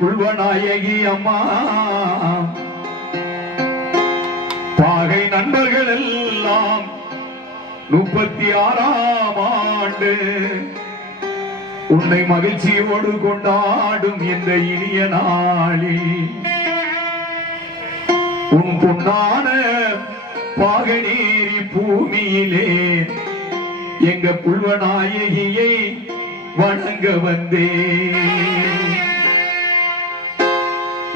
குல்வநாயகி அம்மா. பாகை நண்பர்கள் எல்லாம் முப்பத்தி ஆறாம் ஆண்டு உன்னை மகிழ்ச்சியோடு கொண்டாடும் இந்த இனிய நாளில். உன் பொன்னான பாகநீரி பூமியிலே எங்க புல்வநாயகியை வணங்க வந்தேன்.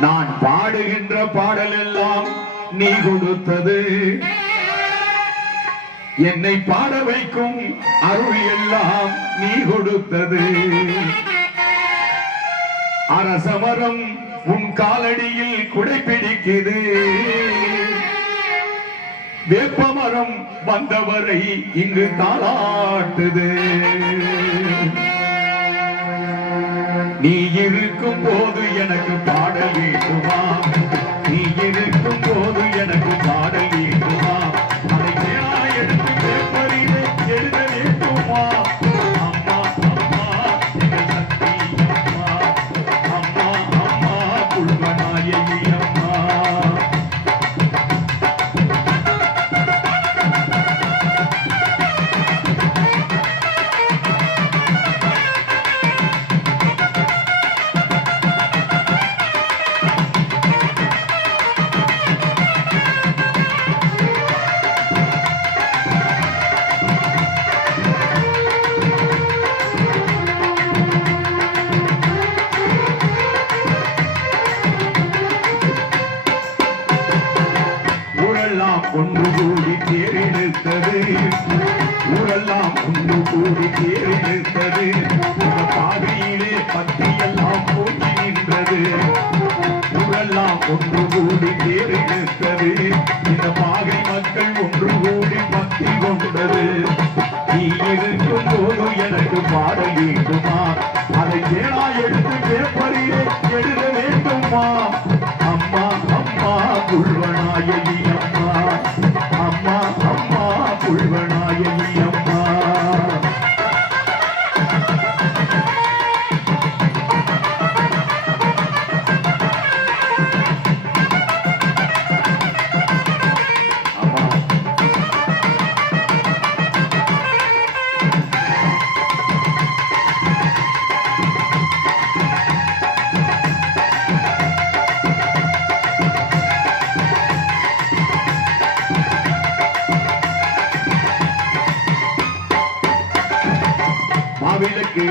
நான் பாடுகின்ற பாடல் எல்லாம் நீ கொடுத்தது. என்னை பாட வைக்கும் அருள் எல்லாம் நீ கொடுத்தது. அரசமரம் உன் காலடியில் குடைப்பிடிக்குது வேப்பமரம் வந்தவரை இங்கு தாளாட்டுது. நீ இருக்கும் போது எனக்கு பாட வேண்டுமா ஊரெல்லாம் ஒன்று கூடி தேர்ந்தெடுத்தது இந்த பாதையிலே பத்தியெல்லாம் போட்டி நின்றது. ஊரெல்லாம் ஒன்று கூடி தேர்ந்தெடுத்தது இந்த பாகை மக்கள் ஒன்று கூடி பக்தி கொண்டது. நீ இருக்கும் போது எனக்கு பாட வேண்டுமா? அதை ஏனா எடுத்து பேப்பரிலே எழுத வேண்டுமா? அம்மா அம்மா புல்வநாயகி அம்மா. அம்மா அம்மா புல்வநாயகி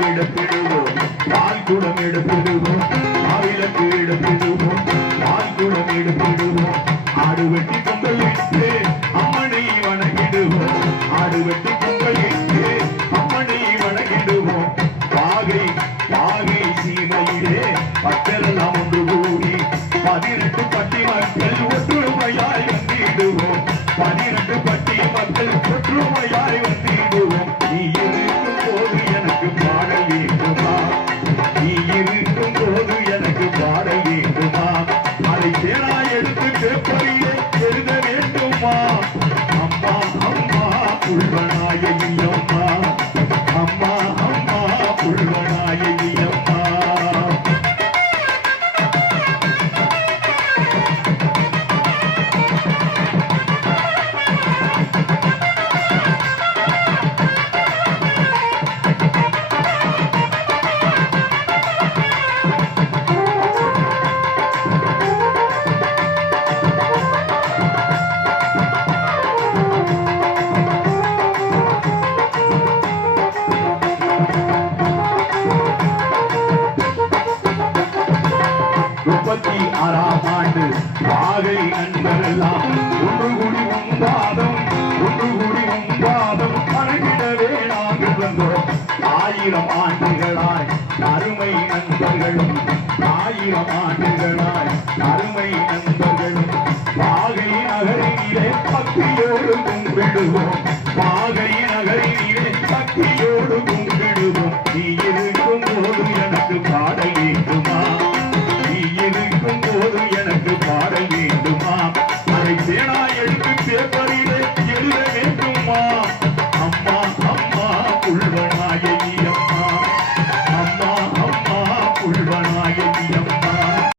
மாவிளக்கு எடுத்திடுவோம் பால் குடம் எடுத்திடுவோம் மாவிளக்கு எடுத்திடுவோம் பால் குடம் எடுத்திடுவோம் ஆடு வெட்டி பொங்கல் இட்டு அம்மனை வணங்கிடுவோம். ஆடு வெட்டி பொங்கல் இட்டு அம்மனை வணங்கிடுவோம். பாகை ஆறாம் ஆண்டு பாகை நண்பரெல்லாம் ஒன்று குடி உங்காதம் ஒன்று குடி உங்காதம் கணக்கிடவே நாங்கள் வந்தோம் ஆயிரம் ஆண்டுகளாய் அருமை நண்பர்களும் ஆயிரம் ஆண்டுகளாய் அருமை நண்பர்களும் பாகை நகரிலே பக்தியோடு கும்பிடுவோம்.